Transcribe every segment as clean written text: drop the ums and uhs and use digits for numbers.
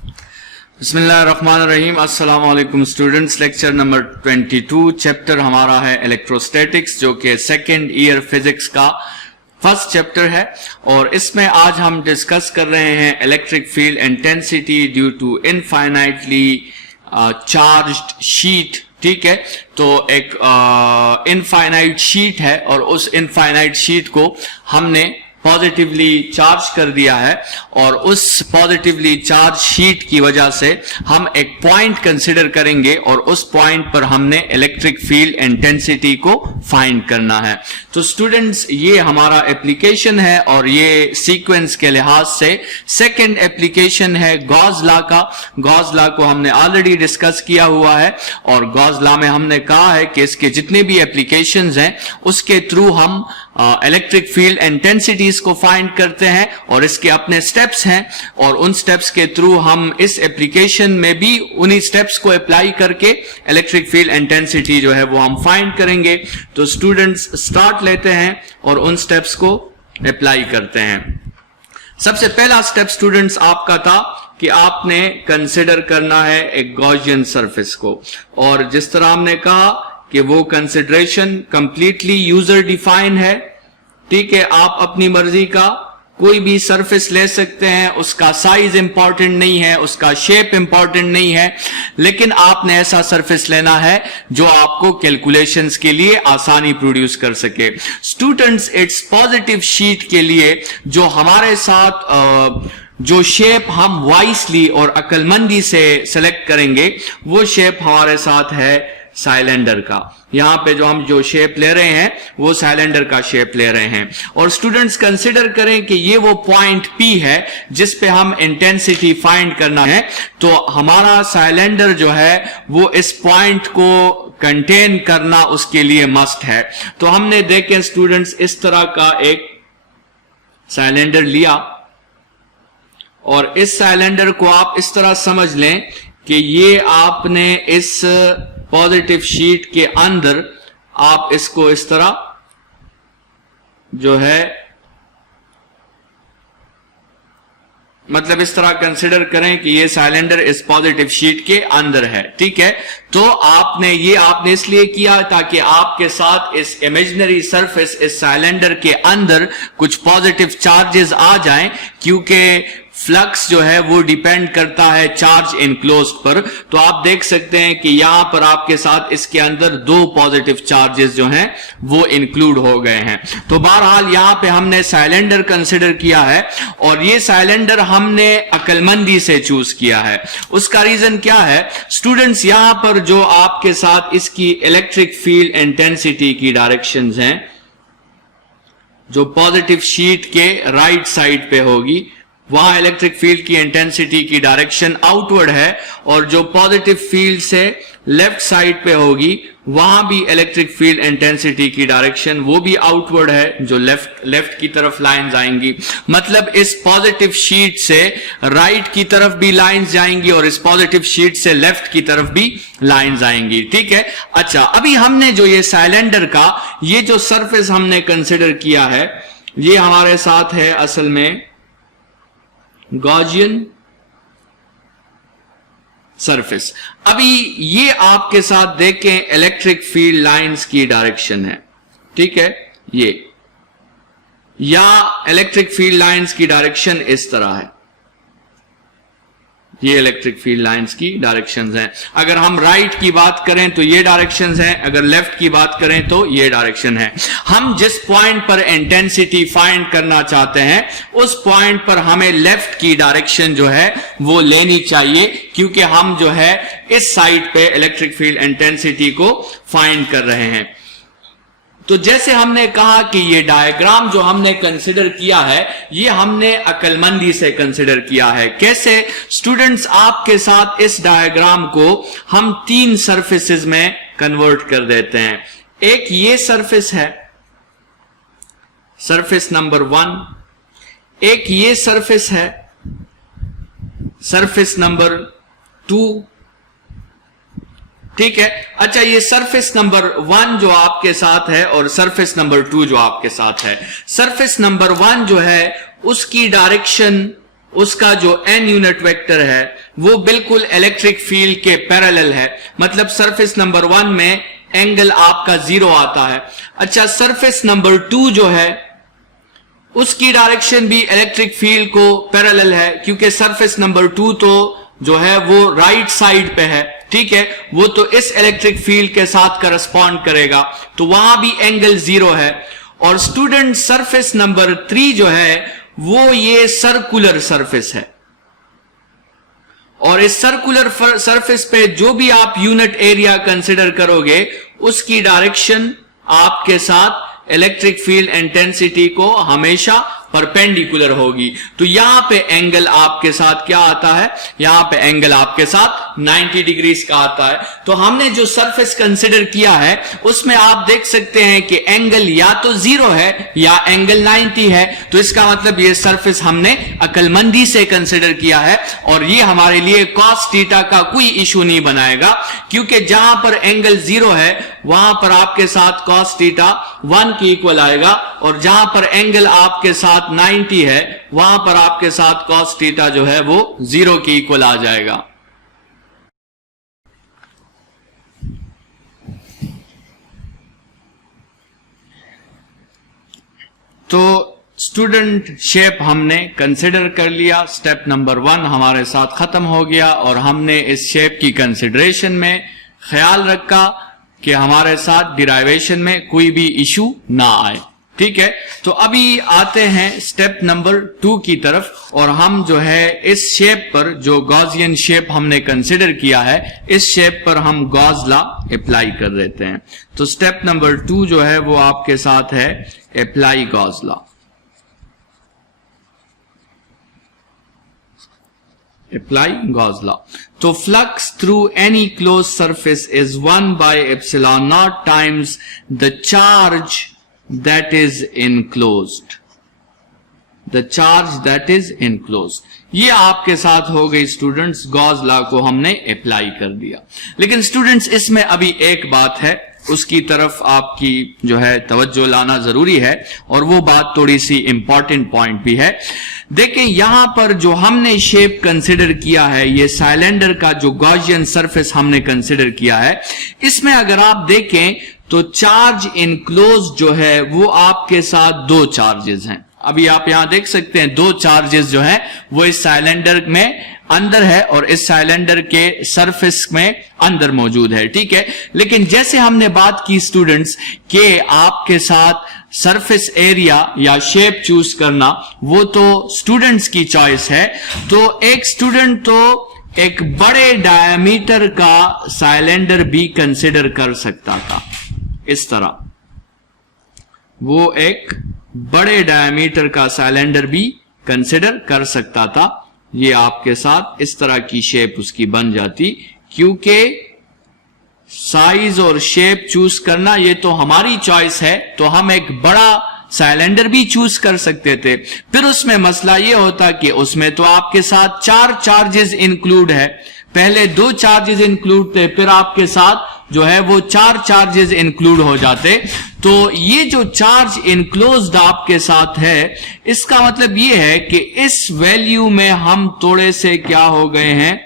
बिस्मिल्लाहिर्रहमानिर्रहीम। अस्सलाम वालेकुम स्टूडेंट्स। लेक्चर नंबर 22, चैप्टर हमारा है इलेक्ट्रोस्टैटिक्स, जो कि सेकेंड ईयर फिजिक्स का फर्स्ट चैप्टर है। और इसमें आज हम डिस्कस कर रहे हैं electric field intensity due to infinitely charged sheet. ठीक है, तो एक इनफाइनाइट शीट है और उस इनफाइनाइट शीट को हमने पॉजिटिवली चार्ज कर दिया है, और उस पॉजिटिवली चार्ज शीट की वजह से हम एक पॉइंट कंसिडर करेंगे और उस पॉइंट पर हमने इलेक्ट्रिक फील्ड इंटेंसिटी को फाइंड करना है। तो स्टूडेंट्स, ये हमारा एप्लीकेशन है और ये सीक्वेंस के लिहाज से सेकंड एप्लीकेशन है गॉस लॉ का। गॉस लॉ को हमने ऑलरेडी डिस्कस किया हुआ है और गॉस लॉ में हमने कहा है कि इसके जितने भी एप्लीकेशंस हैं उसके थ्रू हम इलेक्ट्रिक फील्ड इंटेंसिटीज को फाइंड करते हैं, और इसके अपने स्टेप्स हैं और उन स्टेप्स के थ्रू हम इस एप्लीकेशन में भी उन्हीं स्टेप्स को अप्लाई करके इलेक्ट्रिक फील्ड इंटेंसिटी जो है वो हम फाइंड करेंगे। तो स्टूडेंट्स, स्टार्ट लेते हैं और उन स्टेप्स को अप्लाई करते हैं। सबसे पहला स्टेप स्टूडेंट्स आपका था कि आपने कंसिडर करना है एक गॉसियन सरफेस को, और जिस तरह हमने कहा कि वो कंसिडरेशन कंप्लीटली यूजर डिफाइन है। ठीक है, आप अपनी मर्जी का कोई भी सरफेस ले सकते हैं, उसका साइज इंपॉर्टेंट नहीं है, उसका शेप इंपॉर्टेंट नहीं है, लेकिन आपने ऐसा सरफेस लेना है जो आपको कैलकुलेशंस के लिए आसानी प्रोड्यूस कर सके। स्टूडेंट्स, इट्स पॉजिटिव शीट के लिए जो हमारे साथ जो शेप हम वाइसली और अक्लमंदी से सेलेक्ट करेंगे वो शेप हमारे साथ है साइलेंडर का। यहां पे जो शेप ले रहे हैं वो साइलेंडर का शेप ले रहे हैं। और स्टूडेंट्स, कंसिडर करें कि ये वो पॉइंट P है जिस पे हम इंटेंसिटी फाइंड करना है। तो हमारा साइलेंडर जो है वो इस पॉइंट को कंटेन करना उसके लिए मस्ट है। तो हमने देखें स्टूडेंट्स, इस तरह का एक साइलेंडर लिया, और इस साइलेंडर को आप इस तरह समझ लें कि ये आपने इस पॉजिटिव शीट के अंदर आप इसको इस तरह जो है मतलब इस तरह कंसिडर करें कि ये साइलेंडर इस पॉजिटिव शीट के अंदर है। ठीक है, तो आपने इसलिए किया ताकि आपके साथ इस इमेजिनरी सरफेस इस साइलेंडर के अंदर कुछ पॉजिटिव चार्जेस आ जाएं, क्योंकि फ्लक्स जो है वो डिपेंड करता है चार्ज इनक्लोज्ड पर। तो आप देख सकते हैं कि यहां पर आपके साथ इसके अंदर दो पॉजिटिव चार्जेस जो हैं वो इंक्लूड हो गए हैं। तो बहरहाल यहां पे हमने साइलेंडर कंसिडर किया है, और ये साइलेंडर हमने अक्लमंदी से चूज किया है। उसका रीजन क्या है स्टूडेंट्स? यहां पर जो आपके साथ इसकी इलेक्ट्रिक फील्ड इंटेंसिटी की डायरेक्शंस हैं, जो पॉजिटिव शीट के राइट साइड पे होगी, वहां इलेक्ट्रिक फील्ड की इंटेंसिटी की डायरेक्शन आउटवर्ड है, और जो पॉजिटिव फील्ड से लेफ्ट साइड पे होगी वहां भी इलेक्ट्रिक फील्ड इंटेंसिटी की डायरेक्शन वो भी आउटवर्ड है, जो लेफ्ट की तरफ लाइंस आएंगी। मतलब इस पॉजिटिव शीट से राइट की तरफ भी लाइंस जाएंगी और इस पॉजिटिव शीट से लेफ्ट की तरफ भी लाइंस आएंगी। ठीक है, अच्छा, अभी हमने जो ये साइलेंडर का ये जो सरफेस हमने कंसिडर किया है, ये हमारे साथ है असल में गॉसियन सरफेस। अभी ये आपके साथ देखें इलेक्ट्रिक फील्ड लाइंस की डायरेक्शन है। ठीक है, ये या इलेक्ट्रिक फील्ड लाइंस की डायरेक्शन इस तरह है, ये इलेक्ट्रिक फील्ड लाइंस की डायरेक्शंस हैं। अगर हम राइट की बात करें तो ये डायरेक्शंस हैं, अगर लेफ्ट की बात करें तो ये डायरेक्शन है। हम जिस पॉइंट पर इंटेंसिटी फाइंड करना चाहते हैं उस पॉइंट पर हमें लेफ्ट की डायरेक्शन जो है वो लेनी चाहिए, क्योंकि हम जो है इस साइड पे इलेक्ट्रिक फील्ड इंटेंसिटी को फाइंड कर रहे हैं। तो जैसे हमने कहा कि ये डायग्राम जो हमने कंसिडर किया है ये हमने अक्लमंदी से कंसिडर किया है। कैसे स्टूडेंट्स? आपके साथ इस डायग्राम को हम तीन सरफेसेस में कन्वर्ट कर देते हैं। एक ये सरफेस है, सरफेस नंबर 1। एक ये सरफेस है, सरफेस नंबर 2। ठीक है, अच्छा, ये सरफेस नंबर 1 जो आपके साथ है और सरफेस नंबर 2 जो आपके साथ है। सरफेस नंबर 1 जो है उसकी डायरेक्शन उसका जो n यूनिट वेक्टर है वो बिल्कुल इलेक्ट्रिक फील्ड के पैरेलल है, मतलब सरफेस नंबर 1 में एंगल आपका 0 आता है। अच्छा, सरफेस नंबर 2 जो है उसकी डायरेक्शन भी इलेक्ट्रिक फील्ड को पैरेलल है, क्योंकि सरफेस नंबर 2 तो जो है वो राइट साइड पे है, ठीक है, वो तो इस इलेक्ट्रिक फील्ड के साथ करस्पॉन्ड करेगा, तो वहां भी एंगल 0 है। और स्टूडेंट सरफेस नंबर 3 जो है वो ये सर्कुलर सरफेस है, और इस सर्कुलर सरफेस पे जो भी आप यूनिट एरिया कंसिडर करोगे उसकी डायरेक्शन आपके साथ इलेक्ट्रिक फील्ड इंटेंसिटी को हमेशा परपेंडिकुलर होगी। तो यहां पे एंगल आपके साथ क्या आता है, यहां पे एंगल आपके साथ 90 डिग्रीज का आता है। तो हमने जो सरफेस कंसिडर किया है उसमें आप देख सकते हैं कि एंगल या तो 0 है या एंगल 90 है, तो इसका मतलब ये सरफेस हमने अक्लमंदी से कंसिडर किया है, और ये हमारे लिए कॉस थीटा का कोई इशू नहीं बनाएगा, क्योंकि जहां पर एंगल 0 है वहां पर आपके साथ कॉस थीटा 1 के इक्वल आएगा, और जहां पर एंगल आपके साथ 90 है वहां पर आपके साथ कॉस थीटा जो है वो 0 के इक्वल आ जाएगा। तो स्टूडेंट शेप हमने कंसिडर कर लिया, स्टेप नंबर 1 हमारे साथ खत्म हो गया, और हमने इस शेप की कंसिडरेशन में ख्याल रखा कि हमारे साथ डिराइवेशन में कोई भी इशू ना आए, ठीक है। तो अभी आते हैं स्टेप नंबर 2 की तरफ, और हम जो है इस शेप पर, जो गॉसियन शेप हमने कंसिडर किया है, इस शेप पर हम गॉस लॉ अप्लाई कर देते हैं। तो स्टेप नंबर 2 जो है वो आपके साथ है apply Gauss law. Apply Gauss law. तो flux through any close surface is 1 by epsilon naught times the charge that is enclosed, the charge that is enclosed। ये आपके साथ हो गई स्टूडेंट्स, गॉस लॉ को हमने अप्लाई कर दिया। लेकिन स्टूडेंट्स इसमें अभी एक बात है, उसकी तरफ आपकी जो है तवज्जो लाना जरूरी है, और वो बात थोड़ी सी इंपॉर्टेंट पॉइंट भी है। देखिए यहां पर जो हमने शेप कंसिडर किया है, ये साइलेंडर का जो गॉसियन सरफेस हमने कंसिडर किया है, इसमें अगर आप देखें तो चार्ज इनक्लोज जो है वो आपके साथ 2 चार्जेस हैं। अभी आप यहां देख सकते हैं 2 चार्जेस जो है वो इस साइलेंडर में अंदर है और इस साइलेंडर के सरफेस में अंदर मौजूद है, ठीक है। लेकिन जैसे हमने बात की स्टूडेंट्स कि आपके साथ सरफेस एरिया या शेप चूज करना वो तो स्टूडेंट्स की चॉइस है। तो एक स्टूडेंट तो एक बड़े डायमीटर का साइलेंडर भी कंसिडर कर सकता था, इस तरह वो एक बड़े डायमीटर का सिलेंडर भी कंसिडर कर सकता था। ये आपके साथ इस तरह की शेप उसकी बन जाती, क्योंकि साइज और शेप चूज करना ये तो हमारी चॉइस है, तो हम एक बड़ा सिलेंडर भी चूज कर सकते थे। फिर उसमें मसला ये होता कि उसमें तो आपके साथ 4 चार्जेस इंक्लूड है, पहले 2 चार्जेस इंक्लूड थे, फिर आपके साथ जो है वो 4 चार्जेस इंक्लूड हो जाते। तो ये जो चार्ज इनक्लोज्ड आपके साथ है, इसका मतलब ये है कि इस वैल्यू में हम थोड़े से क्या हो गए हैं,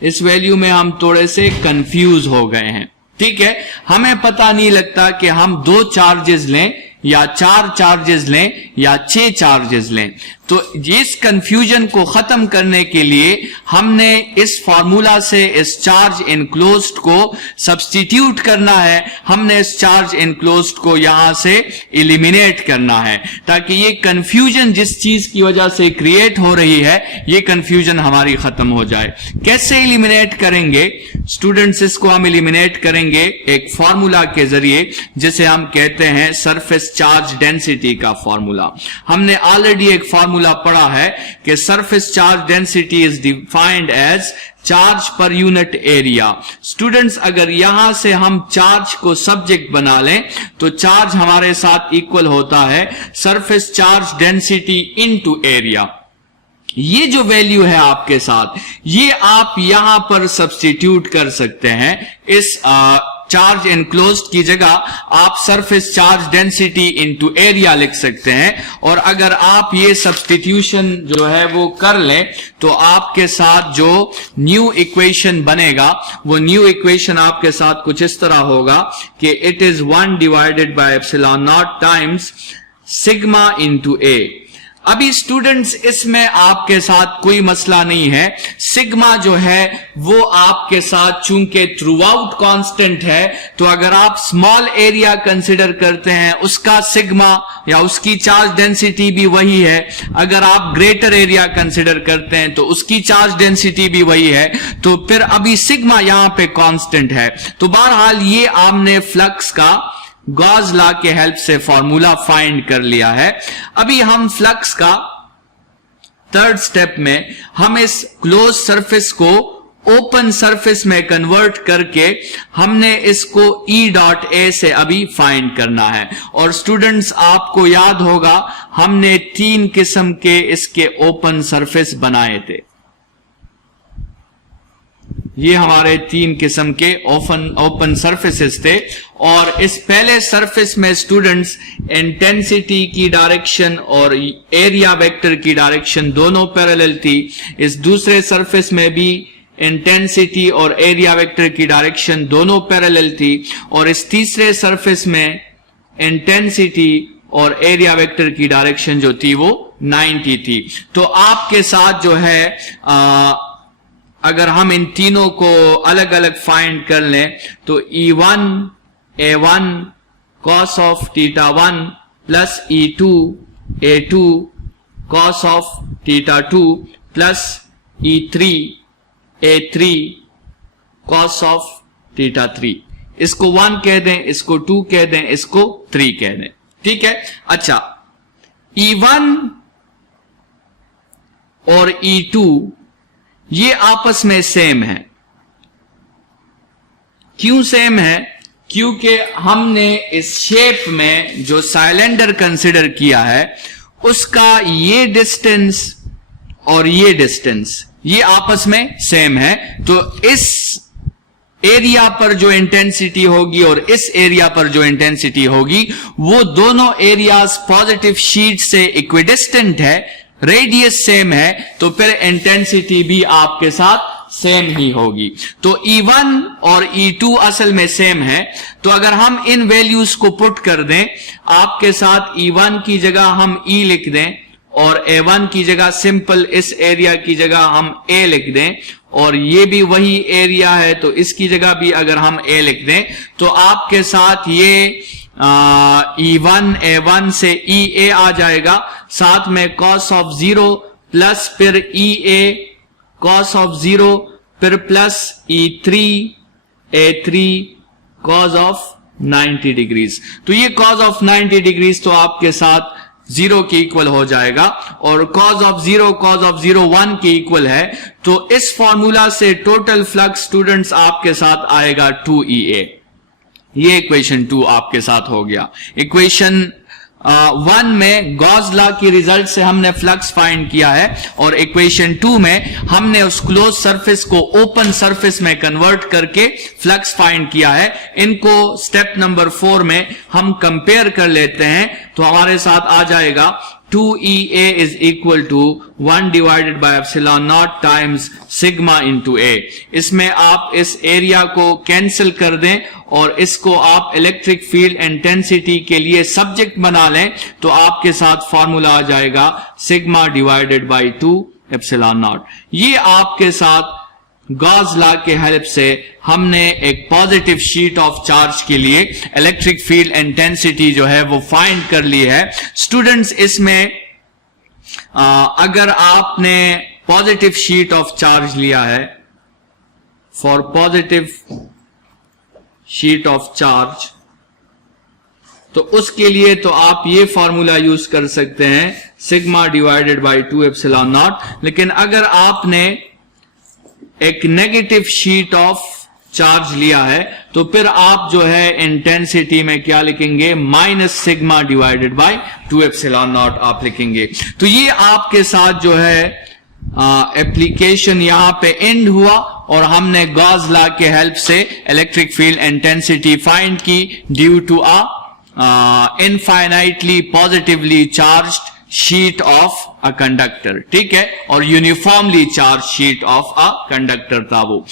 इस वैल्यू में हम थोड़े से कंफ्यूज हो गए हैं, ठीक है। हमें पता नहीं लगता कि हम 2 चार्जेस लें या 4 चार्जेस लें या 6 चार्जेस लें। तो इस कंफ्यूजन को खत्म करने के लिए हमने इस फार्मूला से इस चार्ज इनक्लोज्ड को सब्स्टिट्यूट करना है, हमने इस चार्ज इनक्लोज्ड को यहां से एलिमिनेट करना है, ताकि ये कंफ्यूजन जिस चीज की वजह से क्रिएट हो रही है, ये कंफ्यूजन हमारी खत्म हो जाए। कैसे एलिमिनेट करेंगे स्टूडेंट्स? इसको हम एलिमिनेट करेंगे एक फार्मूला के जरिए, जिसे हम कहते हैं सरफेस चार्ज डेंसिटी का फार्मूला। हमने ऑलरेडी एक फार्मूला पढ़ा है कि surface charge density is defined as charge per unit area. Students अगर यहां से हम चार्ज को सब्जेक्ट बना लें तो चार्ज हमारे साथ इक्वल होता है surface charge density into area. ये जो वैल्यू है आपके साथ, ये आप यहां पर सब्स्टिट्यूट कर सकते हैं इस चार्ज एनक्लोज्ड की जगह आप surface charge density into area लिख सकते हैं। और अगर आप ये सब्स्टिट्यूशन जो है वो कर लें तो आपके साथ जो न्यू इक्वेशन बनेगा वो न्यू इक्वेशन आपके साथ कुछ इस तरह होगा कि it is 1 divided by epsilon naught times sigma into A. अभी स्टूडेंट्स इसमें आपके साथ कोई मसला नहीं है, सिग्मा जो है वो आपके साथ चूंकि थ्रू आउट कांस्टेंट है, तो अगर आप स्मॉल एरिया कंसिडर करते हैं उसका सिग्मा या उसकी चार्ज डेंसिटी भी वही है, अगर आप ग्रेटर एरिया कंसिडर करते हैं तो उसकी चार्ज डेंसिटी भी वही है, तो फिर अभी सिग्मा यहां पे कांस्टेंट है। तो बहरहाल ये आपने फ्लक्स का गॉस लॉ के हेल्प से फॉर्मूला फाइंड कर लिया है। अभी हम फ्लक्स का थर्ड स्टेप में हम इस क्लोज सरफेस को ओपन सरफेस में कन्वर्ट करके हमने इसको E डॉट ए से अभी फाइंड करना है। और स्टूडेंट्स आपको याद होगा हमने 3 किस्म के इसके ओपन सरफेस बनाए थे, ये हमारे 3 किस्म के ओपन सरफेसेस थे। और इस पहले सरफेस में स्टूडेंट्स इंटेंसिटी की डायरेक्शन और एरिया वेक्टर की डायरेक्शन दोनों पैरेलल थी। इस दूसरे सरफेस में भी इंटेंसिटी और एरिया वेक्टर की डायरेक्शन दोनों पैरेलल थी। और इस तीसरे सरफेस में इंटेंसिटी और एरिया वेक्टर की डायरेक्शन जो थी वो 90 थी। तो आपके साथ जो है अगर हम इन तीनों को अलग अलग फाइंड कर लें तो E1 A1 cos of theta 1 plus E2 A2 cos of theta 2 plus E3 A3 cos of theta 3। इसको 1 कह दें, इसको 2 कह दें, इसको 3 कह दें, ठीक है। अच्छा, E1 और E2 ये आपस में सेम है। क्यों सेम है? क्योंकि हमने इस शेप में जो साइलेंडर कंसिडर किया है उसका ये डिस्टेंस और ये डिस्टेंस ये आपस में सेम है। तो इस एरिया पर जो इंटेंसिटी होगी और इस एरिया पर जो इंटेंसिटी होगी वो दोनों एरियाज पॉजिटिव शीट से इक्विडिस्टेंट है, रेडियस सेम है, तो फिर इंटेंसिटी भी आपके साथ सेम ही होगी। तो E1 और E2 असल में सेम है। तो अगर हम इन वैल्यूज को पुट कर दें, आपके साथ E1 की जगह हम E लिख दें और A1 की जगह सिंपल इस एरिया की जगह हम A लिख दें, और ये भी वही एरिया है तो इसकी जगह भी अगर हम A लिख दें, तो आपके साथ ये E1 A1 से EA आ जाएगा, साथ में cos ऑफ 0 प्लस फिर EA cos ऑफ 0 फिर plus E3 A3 cos of 90 degrees. तो ये cos ऑफ 90 डिग्रीज तो आपके साथ 0 के इक्वल हो जाएगा, और cos ऑफ 0 1 के इक्वल है। तो इस फॉर्मूला से टोटल फ्लक्स स्टूडेंट्स आपके साथ आएगा 2EA। ये इक्वेशन 2 आपके साथ हो गया। इक्वेशन 1 में गॉस लॉ की रिजल्ट से हमने फ्लक्स फाइंड किया है, और इक्वेशन 2 में हमने उस क्लोज सरफेस को ओपन सरफेस में कन्वर्ट करके फ्लक्स फाइंड किया है। इनको स्टेप नंबर 4 में हम कंपेयर कर लेते हैं, तो हमारे साथ आ जाएगा 2EA is equal to 1 divided by epsilon naught times sigma into A। इसमें आप इस एरिया को कैंसिल कर दें और इसको आप इलेक्ट्रिक फील्ड इंटेंसिटी के लिए सब्जेक्ट बना लें, तो आपके साथ फॉर्मूला आ जाएगा sigma divided by 2 epsilon not. ये आपके साथ गॉस लॉ के हेल्प से हमने एक पॉजिटिव शीट ऑफ चार्ज के लिए इलेक्ट्रिक फील्ड इंटेंसिटी जो है वो फाइंड कर ली है। स्टूडेंट्स, इसमें अगर आपने पॉजिटिव शीट ऑफ चार्ज लिया है, for positive sheet of charge, तो उसके लिए तो आप ये फॉर्मूला यूज कर सकते हैं sigma divided by 2 epsilon not. लेकिन अगर आपने एक नेगेटिव शीट ऑफ चार्ज लिया है तो फिर आप जो है इंटेंसिटी में क्या लिखेंगे, minus sigma divided by 2 epsilon not आप लिखेंगे। तो ये आपके साथ जो है एप्लीकेशन यहाँ पे एंड हुआ और हमने गॉस लॉ के हेल्प से इलेक्ट्रिक फील्ड इंटेंसिटी फाइंड की due to a infinitely positively charged sheet of a conductor, ठीक है, और uniformly charge sheet of a conductor था वो।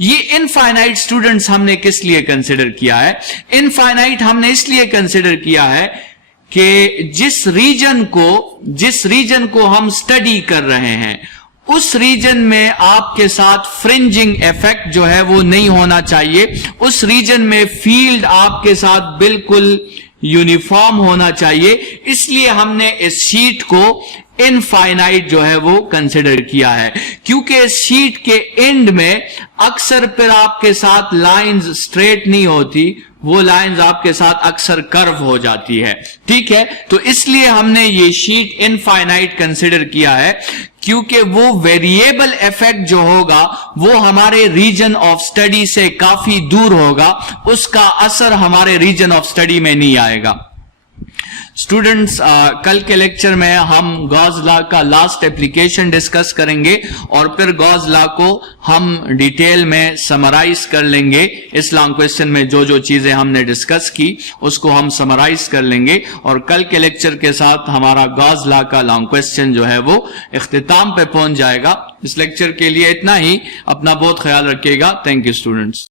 ये इनफाइनाइट स्टूडेंट्स हमने किस लिए कंसिडर किया है? इनफाइनाइट हमने इसलिए कंसिडर किया है कि जिस रीजन को हम स्टडी कर रहे हैं उस रीजन में आपके साथ फ्रिंजिंग इफेक्ट जो है वो नहीं होना चाहिए। उस रीजन में फील्ड आपके साथ बिल्कुल यूनिफॉर्म होना चाहिए। इसलिए हमने इस शीट को इनफाइनाइट जो है वो कंसिडर किया है, क्योंकि इस शीट के एंड में अक्सर फिर आपके साथ लाइंस स्ट्रेट नहीं होती, वो लाइंस आपके साथ अक्सर कर्व हो जाती है, ठीक है। तो इसलिए हमने ये शीट इनफाइनाइट कंसिडर किया है, क्योंकि वो वेरिएबल इफेक्ट जो होगा वो हमारे रीजन ऑफ स्टडी से काफी दूर होगा, उसका असर हमारे रीजन ऑफ स्टडी में नहीं आएगा। स्टूडेंट्स, कल के लेक्चर में हम गॉस लॉ का लास्ट एप्लीकेशन डिस्कस करेंगे और फिर गॉस लॉ को हम डिटेल में समराइज कर लेंगे। इस लॉन्ग क्वेश्चन में जो जो चीजें हमने डिस्कस की उसको हम समराइज कर लेंगे और कल के लेक्चर के साथ हमारा गॉस लॉ का लॉन्ग क्वेश्चन जो है वो इख्तिताम पे पहुंच जाएगा। इस लेक्चर के लिए इतना ही। अपना बहुत ख्याल रखिएगा। Thank you students.